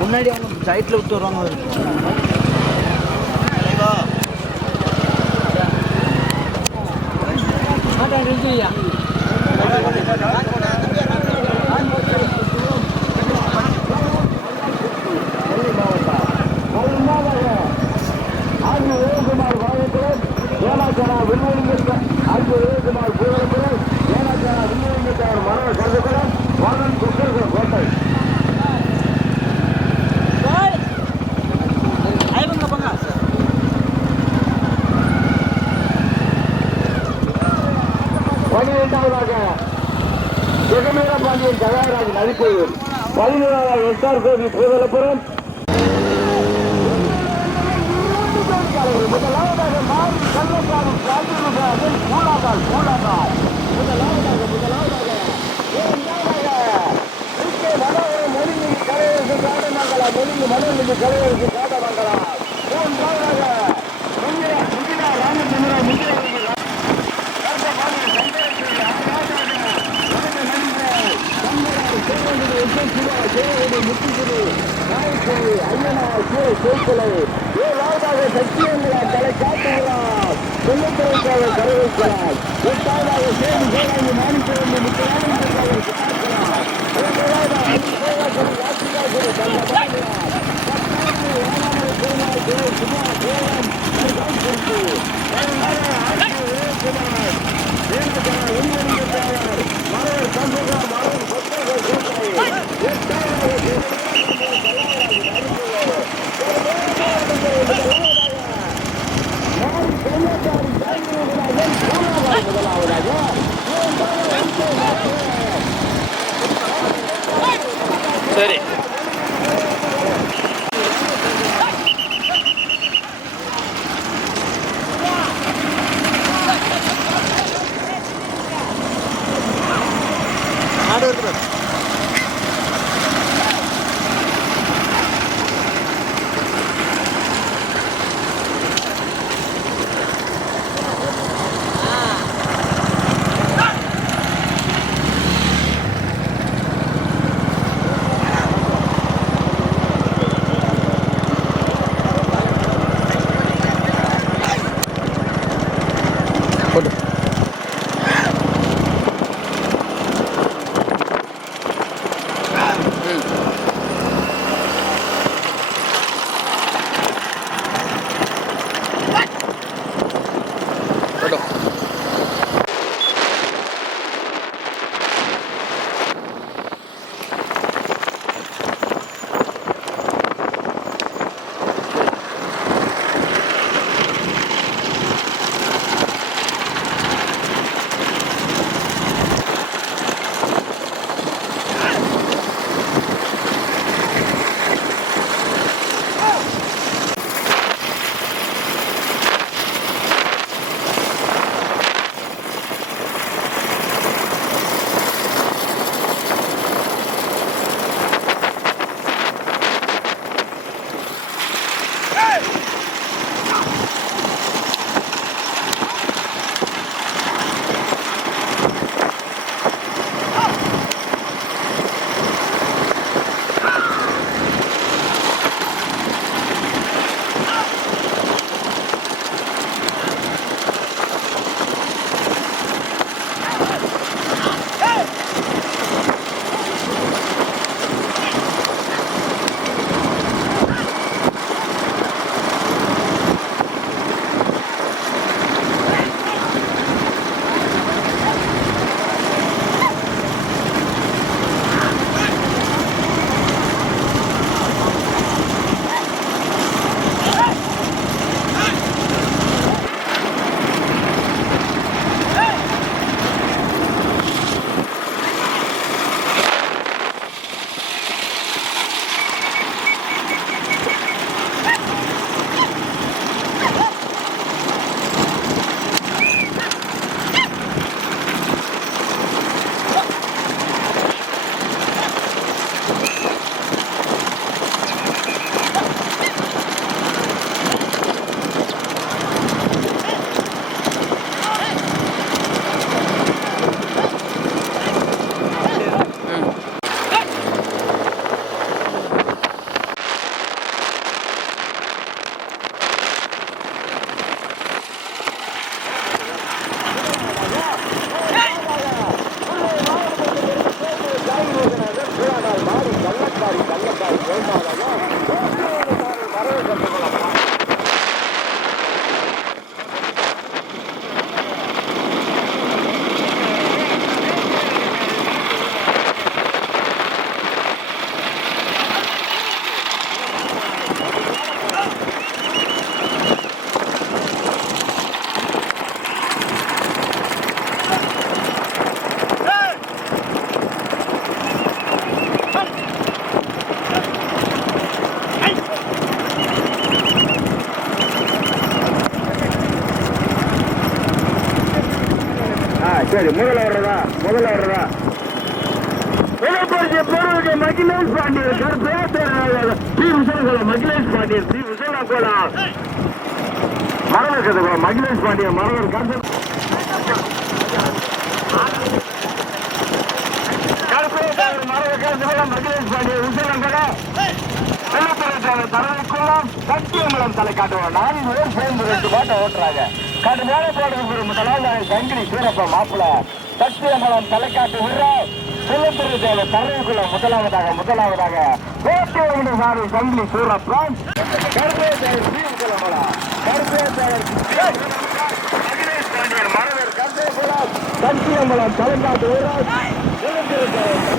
முன்னாடி அவங்க சைட்டில் விட்டு வருவாங்க. ஜெகமேரபாண்டியன் ஜெகராஜ் நதிப்பூர் 11வது எஸ்ஆர் கோபி பூதலபுரம். முதலாவதாக மாறி கள்ளக்காடு கூடாதால் முதலாவதாக மனோகரம் மொழிமிகு கலையரசு காடமங்கலம் மனோமிகு கலையரசு காடமங்கலம். மூன்றாவதாக முந்திரா ராமச்சந்திரா முந்திரா சத்தியங்களா தலை காட்டுகிறார் சொல்லத்துறைக்காக கருவிக்கிறார். எட்டாவதாக சேரி சேராங்கி மாணிக்கவேண்டி முக்கியமான சரி ஆடு இருக்கிறது. முதல்ல விலைப்பரிசு பெறுவதற்கு மகிழேஷ் பாண்டியர் பி விசலகுளம் மகிழேஷ் பாண்டியர் பி விசலகுளம் மரவர் கதை மகிழேஷ் பாண்டியர் மரவர் கதை மரவர் கதை மகிழேஷ் பாண்டியர் விசலகுளம் தரவைக்குள்ளாம் சத்தியமலம் தலை காட்டுவாங்க 4 பேர் சேர்ந்து 2 பாட்டை ஓட்டுறாங்க கடுமையான போடுறது தலைவர் சங்கிலி சூரப்ப மாப்பிள சத்தியமலம் தலை காட்டு விடுறோம் சிலம்புரி தேவை தரவைக்குள்ள முதலாவதாக போட்டி சாரி சங்கிலி சூரப்பம் கருப்பே தேவர் மகிழேஷ் பாண்டியன் மரவர் கருப்பேகுளம் சத்தியமலம் தலை காட்டு விடுறோம் சிலம்புரி தேவர்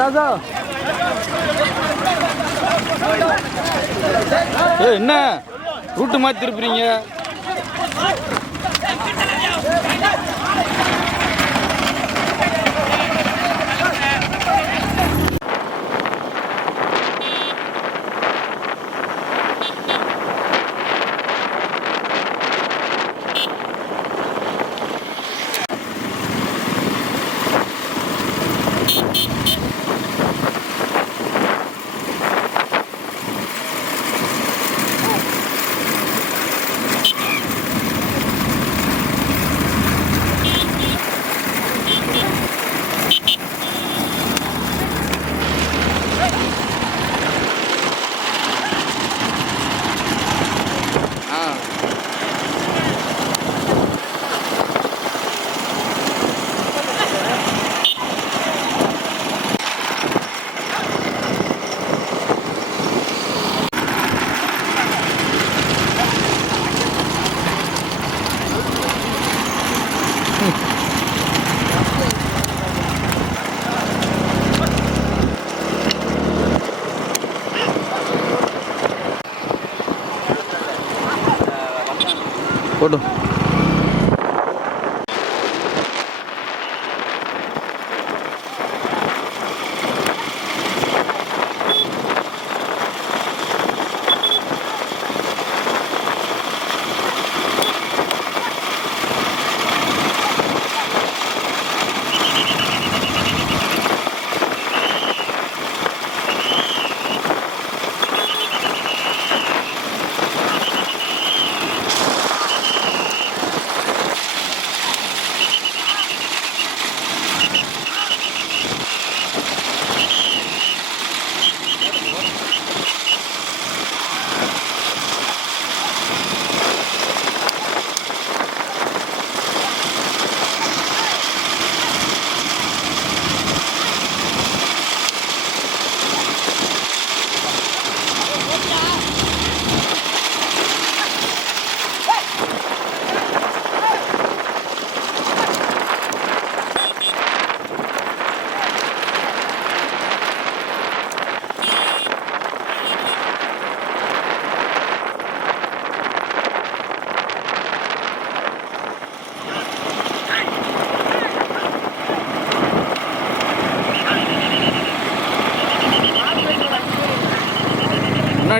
ராஜா என்ன ரூட்டு மாத்தி திருப்புறீங்க? போட்டோம்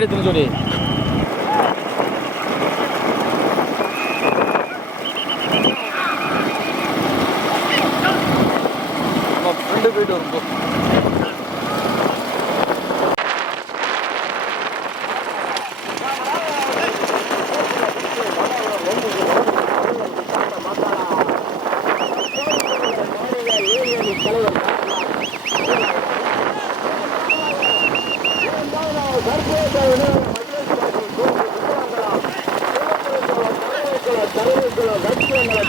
முன்னாடி எத்தனை ஜோடி? ஃப்ரெண்டு போயிட்டு வரும் போ.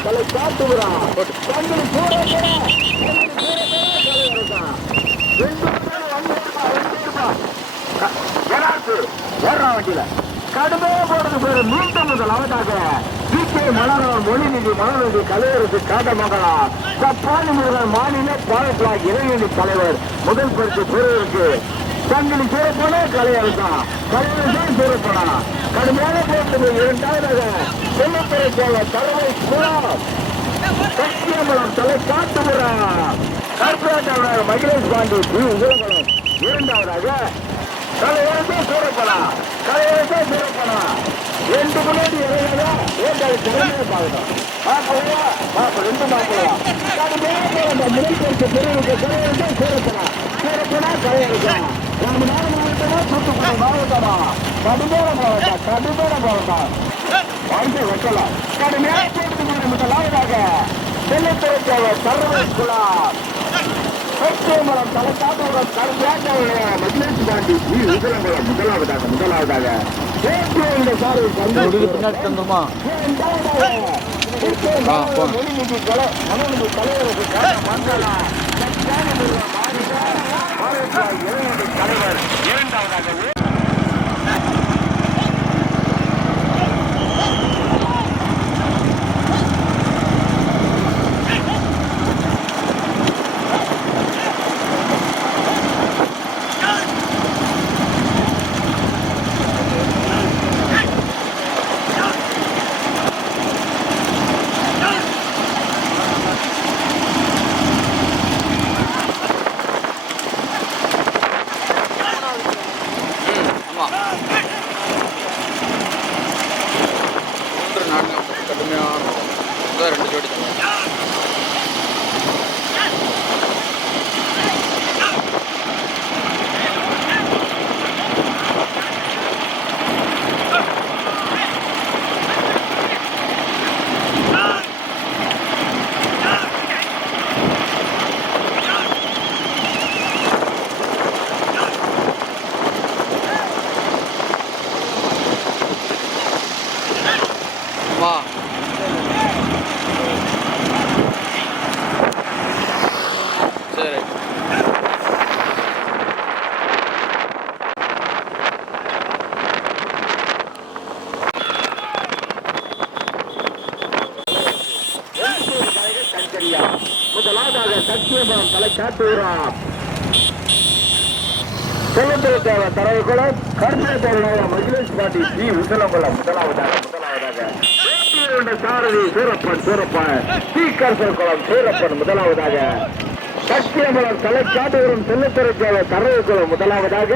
தலை காட்டுகிறா வண்டியில கடுமையா போறது பேரு மீண்டும் முதலாவதாக வீட்டை மலர் மொழிநிதி மனநிதி கலையரசு காட்டமகளா சப்பானி முருகன் மாநில பாலப்பா இளைஞணி தலைவர் முதல் பரிசு பெறுவதற்கு தங்களை சிறப்பான கலையரசா கலையரசே சிறப்பானா கடுமையான போட்டு இரண்டாவதாக செல்லத்துறை போல தலைமை புறா சத்தியமலம் தலை காட்டுகிறா கர்நாடக மகிழேஷ் பாண்டி உலகம் இரண்டாவதாக கலையரசே சிறப்பனா கலையரசே சிறப்பனா ரெண்டு முன்னாடி இறையா ஏற்காடு தலைமையை பார்க்கணும் பார்ப்போம் ரெண்டு மாப்பிள்ளா கடுமையான முதல் பரிசு பெறுவதற்கு கலையரசே சிறப்பனா சிறப்பனா கலையரசா ராமநாத மாவட்டமா தூத்துக்குடி மாவட்டமா கடுமையான மாவட்டம் வாழ்க்கை வைக்கலாம் கடுமையான போட்டு முதலாவதாக செல்லத்துறை சர்வகுலா சத்தியமலம் தலைக்காட்டுடன் கடுமையாக மகிழேஷ் பாண்டி உதலங்குளம் முதலாவதாக சாலை பின்னாடி தந்துருமா? மொழிநிதி தலைவருக்கு மண்டலா தலைவர் இரண்டாவதாக ரெண்டு ஜோடி வா. சரி முதலாவதாக சத்தியபுரம் தலை காட்டுகிறார் செல்லத்துறை தேவை தரவுக்குளம் கர்நாடக மகிழேஷ் பாண்டி ஜி உதலங்குளம் முதலாவதாக சாரதி சூரப்பன் ஸ்ரீகர்சகுளம் சூரப்பன் முதலாவதாக சத்தியமலம் தலை காட்டுவரும் செல்லத்துறை தேவை தரவுக்குளம் முதலாவதாக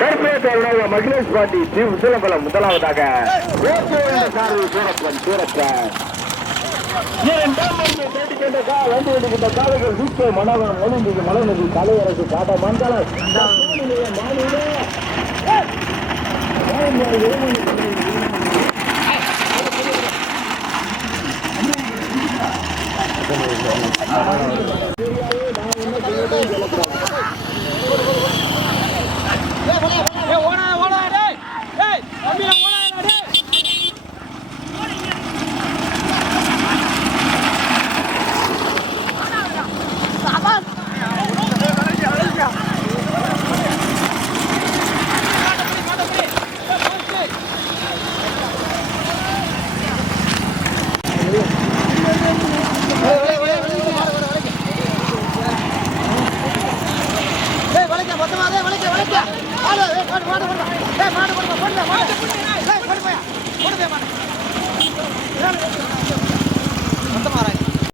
கர்நாடக மகிழேஷ் பாண்டி ஜி உதலங்குளம் முதலாவதாக சாரதி சூரப்பன் வந்து காலைகள் வீட்டை மனவன் மொழிநிதி மலநிதி தலைவரசு காட்ட மண்டலம் மாடு